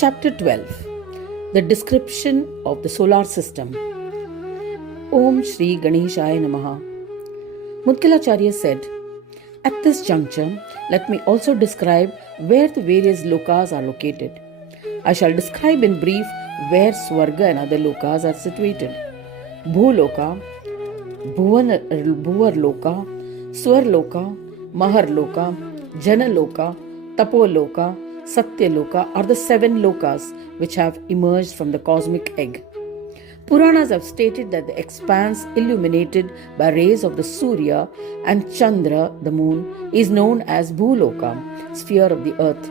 Chapter 12. The description of the solar system. Om Shri Ganeshaya Namaha. Mudgalacharya said, "At this juncture, let me also describe where the various lokas are located. I shall describe in brief where Swarga and other lokas are situated. Bhuvarloka, bhuvarloka, swarloka, maharloka, janaloka, tapoloka, Satyaloka are the 7 lokas which have emerged from the cosmic egg. Puranas have stated that the expanse illuminated by rays of the Surya and Chandra, the moon, is known as bhuvarloka, sphere of the earth.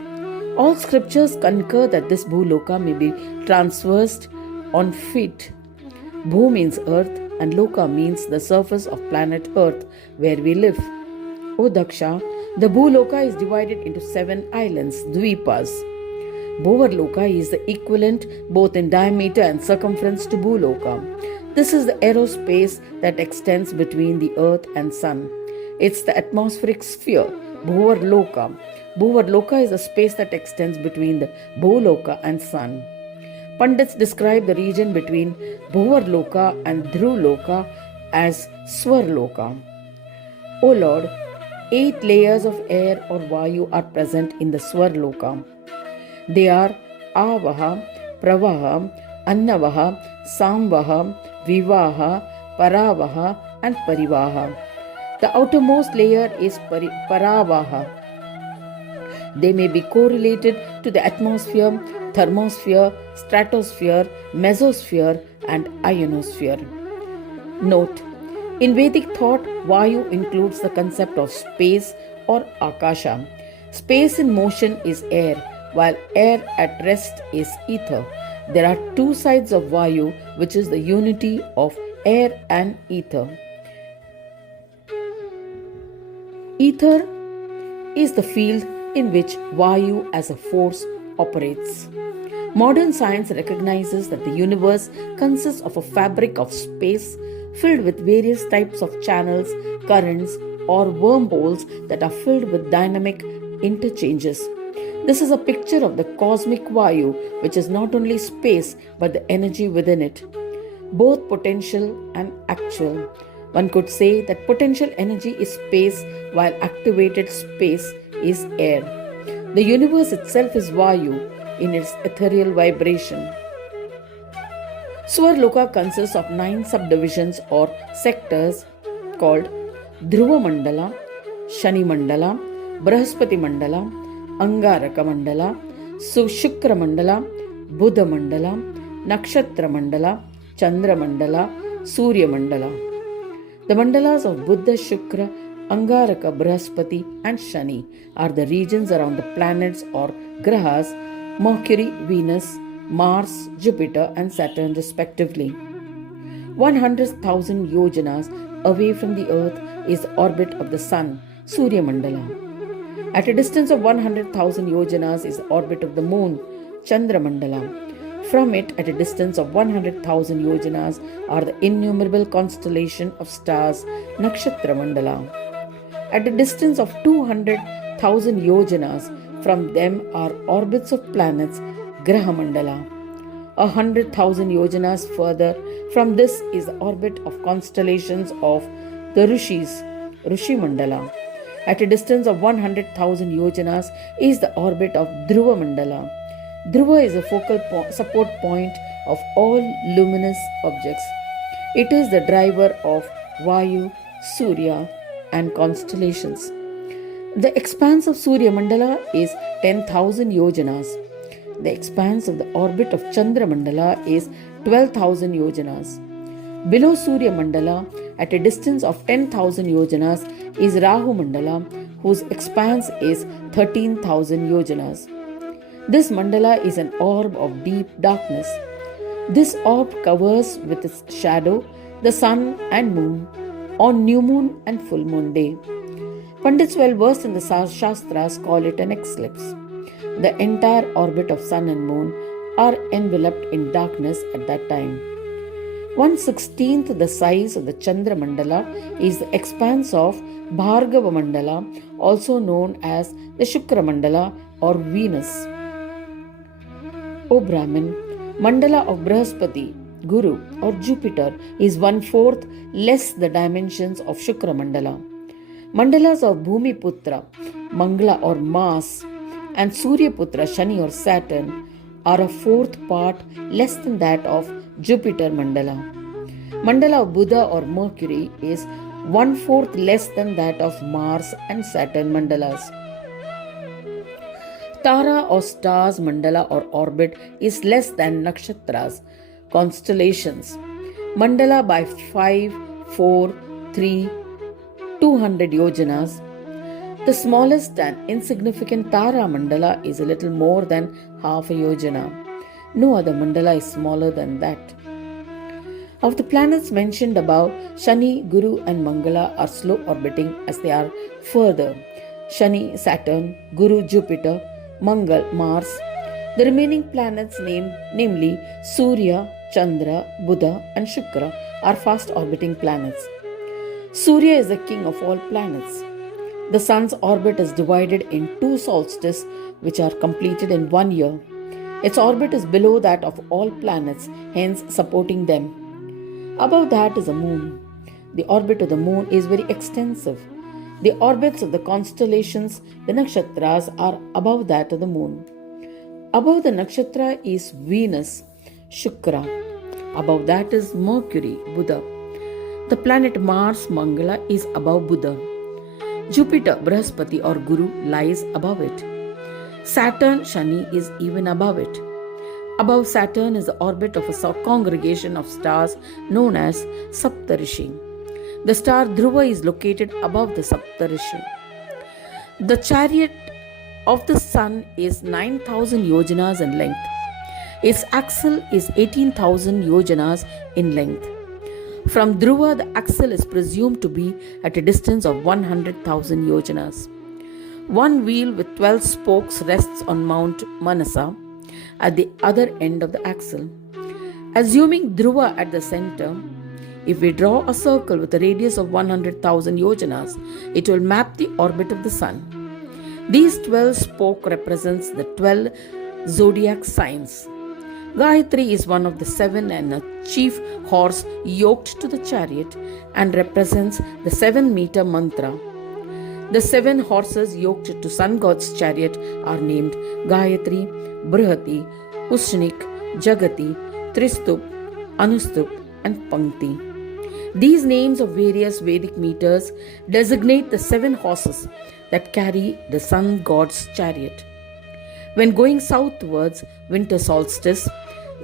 All scriptures concur that this bhuvarloka may be traversed on feet. Bhu means earth and loka means the surface of planet earth where we live. O Daksha, the bhuvarloka is divided into 7 islands, dvipas. Bhuvarloka is the equivalent both in diameter and circumference to bhuloka. This is the aerospace that extends between the earth and sun. It's the atmospheric sphere, bhuvarloka. Bhuvarloka is the space that extends between the bhuloka and sun. Pandits describe the region between bhuvarloka and dhruloka as swarloka. O Lord, 8 layers of air or vayu are present in the swarloka. They are avaha, pravaha, annavaha, samvaha, vivaha, paravaha and parivaha. The outermost layer is paravaha. They may be correlated to the atmosphere, thermosphere, stratosphere, mesosphere and ionosphere. Note: in Vedic thought, Vayu includes the concept of space or Akasha. Space in motion is air, while air at rest is ether. There are 2 sides of Vayu, which is the unity of air and ether. Ether is the field in which Vayu as a force operates. Modern science recognizes that the universe consists of a fabric of space filled with various types of channels, currents, or wormholes that are filled with dynamic interchanges. This is a picture of the cosmic Vayu, which is not only space but the energy within it, both potential and actual. One could say that potential energy is space while activated space is air. The universe itself is Vayu in its ethereal vibration. Swarloka consists of 9 subdivisions or sectors called Dhruva mandala, Shani mandala, Brahaspati mandala, Angaraka mandala, Shukra mandala, Buddha mandala, Nakshatra mandala, Chandra mandala, Surya mandala. The mandalas of Buddha, Shukra, Angaraka, Brahaspati and Shani are the regions around the planets or grahas, Mercury, Venus, Mars, Jupiter and Saturn respectively. 100,000 yojanas away from the earth is the orbit of the sun, Surya mandala. At a distance of 100,000 yojanas is the orbit of the moon, Chandra mandala. From it, at a distance of 100,000 yojanas, are the innumerable constellation of stars, Nakshatra mandala. At a distance of 200,000 yojanas, from them are orbits of planets, Graha mandala. 100,000 yojanas further from this is the orbit of constellations of the Rishis, Rishi mandala. At a distance of 100,000 yojanas is the orbit of Dhruva mandala. Dhruva is a focal support point of all luminous objects. It is the driver of Vayu, Surya and constellations. The expanse of Surya mandala is 10,000 yojanas. The expanse of the orbit of Chandra mandala is 12,000 yojanas. Below Surya mandala, at a distance of 10,000 yojanas, is Rahu mandala, whose expanse is 13,000 yojanas. This mandala is an orb of deep darkness. This orb covers with its shadow the sun and moon on new moon and full moon day. Pandits well versed in the Shastras call it an eclipse. The entire orbit of sun and moon are enveloped in darkness at that time. 1/16th the size of the Chandra mandala is the expanse of Bhargava mandala, also known as the Shukra mandala or Venus. O Brahmin, mandala of Brihaspati, Guru or Jupiter is 1/4 less the dimensions of Shukra mandala. Mandalas of Bhumi Putra, Mangala or Mars, and Surya Putra, Shani or Saturn are a fourth part less than that of Jupiter mandala. Mandala of Buddha or Mercury is 1/4 less than that of Mars and Saturn mandalas. Tara or stars mandala or orbit is less than nakshatras, constellations. Mandala by 5, 4, 3, 200 yojanas. The smallest and insignificant Tara mandala is a little more than half a yojana. No other mandala is smaller than that. Of the planets mentioned above, Shani, Guru and Mangala are slow orbiting as they are further. Shani, Saturn, Guru, Jupiter, Mangal, Mars. The remaining planets namely Surya, Chandra, Buddha and Shukra are fast orbiting planets. Surya is the king of all planets. The sun's orbit is divided in 2 solstices which are completed in 1 year. Its orbit is below that of all planets, hence supporting them. Above that is a moon. The orbit of the moon is very extensive. The orbits of the constellations, the nakshatras, are above that of the moon. Above the nakshatra is Venus, Shukra. Above that is Mercury, Buddha. The planet Mars, Mangala, is above Buddha. Jupiter, Brihaspati or Guru, lies above it. Saturn, Shani, is even above it. Above Saturn is the orbit of a congregation of stars known as Saptarishi. The star Dhruva is located above the Saptarishi. The chariot of the sun is 9,000 yojanas in length. Its axle is 18,000 yojanas in length. From Dhruva, the axle is presumed to be at a distance of 100,000 yojanas. One wheel with 12 spokes rests on Mount Manasa at the other end of the axle. Assuming Dhruva at the center, if we draw a circle with a radius of 100,000 yojanas, it will map the orbit of the sun. These 12 spokes represents the 12 zodiac signs. Gayatri is one of the 7 and a chief horse yoked to the chariot and represents the 7-meter mantra. The 7 horses yoked to sun god's chariot are named Gayatri, Brihati, Ushnik, Jagati, Tristup, Anustup and Pankti. These names of various Vedic meters designate the 7 horses that carry the sun god's chariot. When going southwards, winter solstice,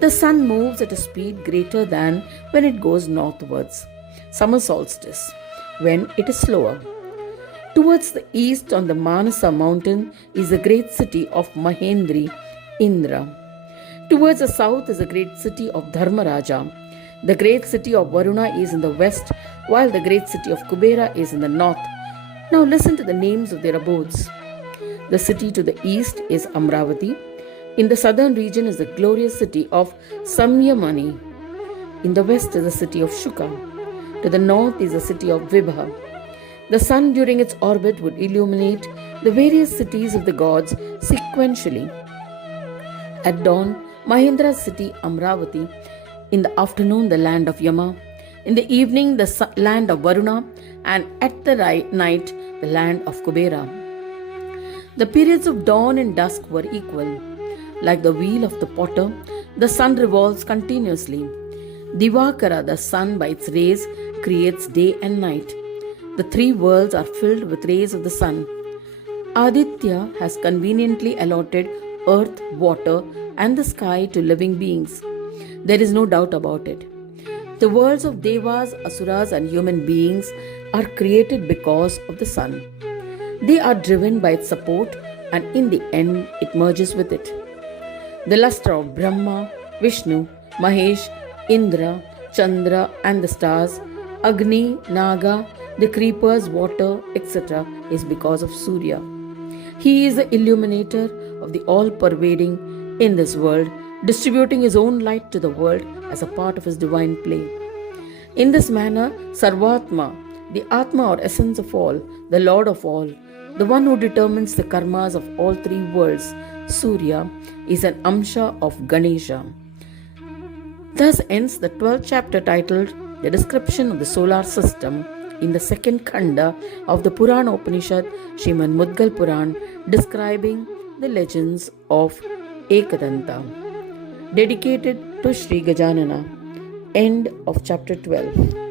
the sun moves at a speed greater than when it goes northwards, summer solstice, when it is slower. Towards the east on the Manasa mountain is the great city of Mahendri, Indra. Towards the south is the great city of Dharmaraja. The great city of Varuna is in the west, while the great city of Kubera is in the north. Now listen to the names of their abodes. The city to the east is Amravati. In the southern region is the glorious city of Samyamani. In the west is the city of Shuka. To the north is the city of Vibha. The sun during its orbit would illuminate the various cities of the gods sequentially. At dawn, Mahendra's city Amravati. In the afternoon, the land of Yama. In the evening, the land of Varuna. And at the night, the land of Kubera. The periods of dawn and dusk were equal. Like the wheel of the potter, the sun revolves continuously. Divakara, the sun by its rays, creates day and night. The 3 worlds are filled with rays of the sun. Aditya has conveniently allotted earth, water, and the sky to living beings. There is no doubt about it. The worlds of Devas, Asuras, and human beings are created because of the sun. They are driven by its support, and in the end, it merges with it. The lustre of Brahma, Vishnu, Mahesh, Indra, Chandra, and the stars, Agni, Naga, the creepers, water, etc., is because of Surya. He is the illuminator of the all-pervading in this world, distributing his own light to the world as a part of his divine play. In this manner, Sarvatma, the Atma or essence of all, the Lord of all, the one who determines the karmas of all 3 worlds, Surya is an amsha of Ganesha. Thus ends the 12th chapter titled The Description of the Solar System in the second khanda of the Purana Upanishad Srimad Mudgal Puran, describing the legends of Ekadanta. Dedicated to Shri Gajanana. End of chapter 12.